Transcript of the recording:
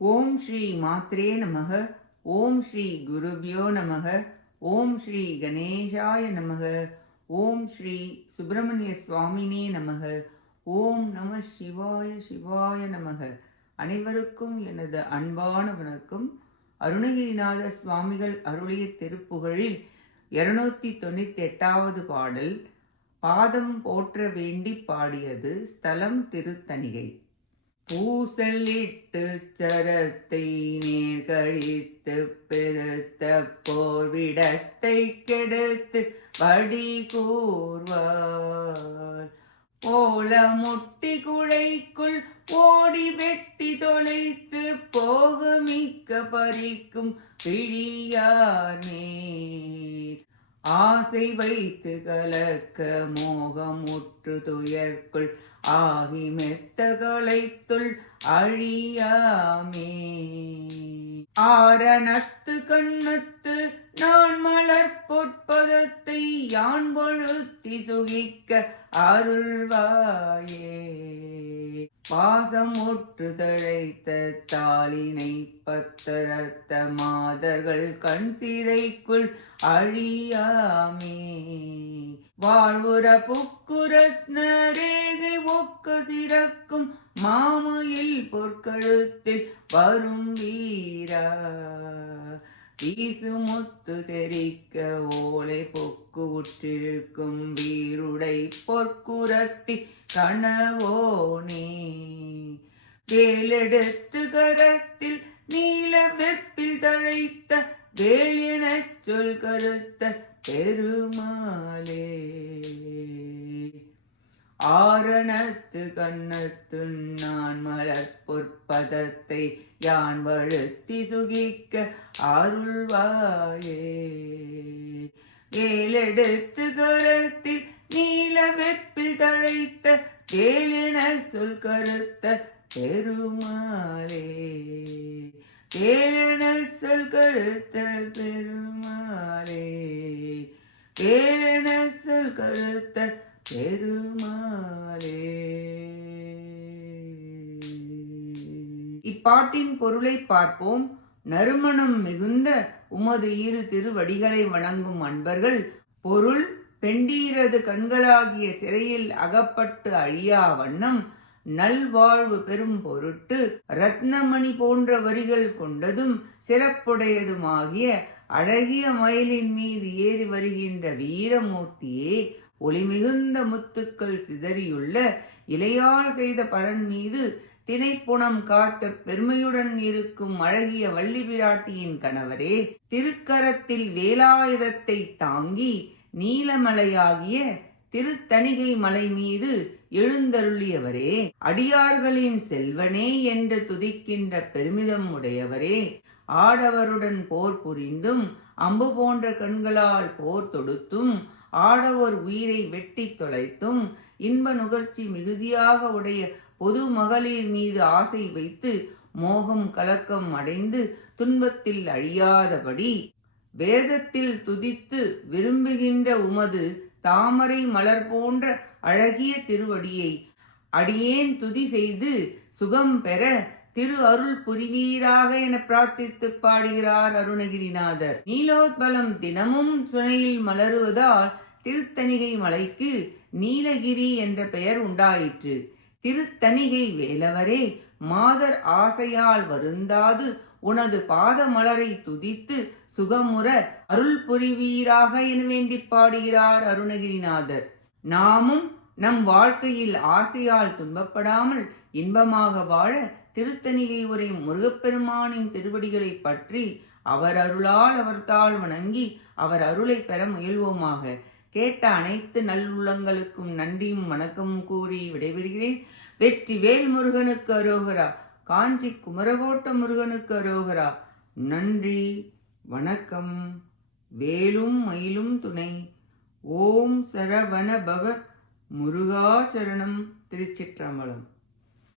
ஓம் ஸ்ரீ மாத்ரே நமக. ஓம் ஸ்ரீ குருபியோ நமக. ஓம் ஸ்ரீ கணேசாய நமக. ஓம் ஸ்ரீ சுப்பிரமணிய சுவாமினே நமக. ஓம் நம சிவாய சிவாய நமக. அனைவருக்கும் எனது அன்பான வணக்கம். அருணகிரிநாத சுவாமிகள் அருளிய திருப்புகழில் 298வது பாடல். பாதம் போற்ற வேண்டி பாடியது. ஸ்தலம் திருத்தணிகை. பூசல் இட்டு சரத்தை நீர் கழித்து பெருத்த போர்விடத்தை கெடுத்து படி கூர்வார் போல முட்டி குழைக்குள் ஓடி வெட்டி தொலைத்து போக மிக்க பறிக்கும் பிழியார் நீர் ஆசை வைத்து கலக்க மோகமுற்று துயர்க்குள் ஆகி மெத்த களைத்துள் அழியாமே ஆரணத்து கண்ணத்து நான் மலர் பொற்பதத்தை யான் வழுத்தி சுகிக்க அருள்வாயே பாசம் ஒற்று தழைத்த தாளினை பத்தரத்த மாதர்கள் கண் சிறைக்குள் அழியாமே வாழ்வுற புக்குரத்னரேகை ஒக்க சிறக்கும் மாமையில் பொற்கழுத்தில் வரும் வீரா வீசு முத்து தெரிக்க ஓலை பொக்கு உற்றிருக்கும் வீருடை பொற்குரத்தி கனவோனே வேலெடுத்து கரத்தில் நீல வெப்பில் தழைத்த வேல் எனச் சொல் கருத்த பெருமாளே ஆரணத்து கண்ணத்து நான் மலர் பொற்பதத்தை யான் வழுத்தி சுகிக்க அருள்வாயே வேலெடுத்து கரத்தில் நீல வெப்பில் தழைத்த வேலென சொல் கருத்த பெருமாளே வேலென சொல் கருத்த பெருமாளே வேலென சொல் கருத்த பெருமாளே. இப்பாட்டின் பொருளை பார்ப்போம். நறுமணம் மிகுந்த உமது இரு திருவடிகளை வணங்கும் அன்பர்கள் பொருள் பெண்டீரது கண்களாகிய சிறையில் அகப்பட்டு அழியா வண்ணம் நல்வாழ்வு பெரும் பொருட்டு ரத்னமணி போன்ற வரிகள் கொண்டதும் சிறப்புடையதுமாகிய அழகிய மயிலின் மீது ஏறி வருகின்ற வீரமூர்த்தியே ஒளிமிகுந்த முத்துக்கள் சிதறியுள்ள இலையால் செய்த பரன் மீது திணைப்புணம் காத்த பெருமையுடன் இருக்கும் அழகிய வள்ளி பிராட்டியின் கணவரே திருக்கரத்தில் வேலாயுதத்தை தாங்கி நீலமலையாகிய திருத்தணிகை மலை மீது எழுந்தருளியவரே அடியார்களின் செல்வனே என்று துதிக்கின்ற பெருமிதம் உடையவரே ஆடவருடன் போர் புரிந்தும் அம்பு போன்ற கண்களால் போர் தொடுத்தும் ஆடவர் உயிரை வெட்டி தொலைத்தும் இன்ப நுகர்ச்சி மிகுதியாக உடைய பொது மகளிர் மீது ஆசை வைத்து மோகம் கலக்கம் அடைந்து துன்பத்தில் அழியாதபடி வேதத்தில் துதித்து விரும்புகின்ற உமது தாமரை மலர் போன்ற அழகிய திருவடியை அடியேன் துதி செய்து சுகம் பெற திரு அருள் புரிவீராக என பிரார்த்தித்து பாடுகிறார் அருணகிரிநாதர். நீலோத்பலம் தினமும் சுனையில் மலருவதால் திருத்தணிகை மலைக்கு நீலகிரி என்ற பெயர் உண்டாயிற்று. திருத்தணிகை வேலவரே மாதர் ஆசையால் வருந்தாது உனது பாத மலரை துதித்து சுகமுற அருள் புரிவீராக என வேண்டி பாடுகிறார் அருணகிரிநாதர். நாமும் நம் வாழ்க்கையில் ஆசையால் துன்பப்படாமல் இன்பமாக வாழ திருத்தணிகை உரை முருகப்பெருமானின் திருவடிகளை பற்றி அவர் அருளால் அவர்தாள் வணங்கி அவர் அருளை பெற முயல்வோமாக. கேட்ட அனைத்து நல்லுள்ளங்களுக்கும் நன்றியும் வணக்கமும் கூறி விடைபெறுகிறேன். வெற்றி வேல் முருகனுக்கு அரோகரா. காஞ்சி குமரகோட்ட முருகனுக்கு அரோகரா. நன்றி வணக்கம். வேலும் மயிலும் துணை. ஓம் சரவண பவ முருகாச்சரணம். திருச்சிற்றம்பலம்.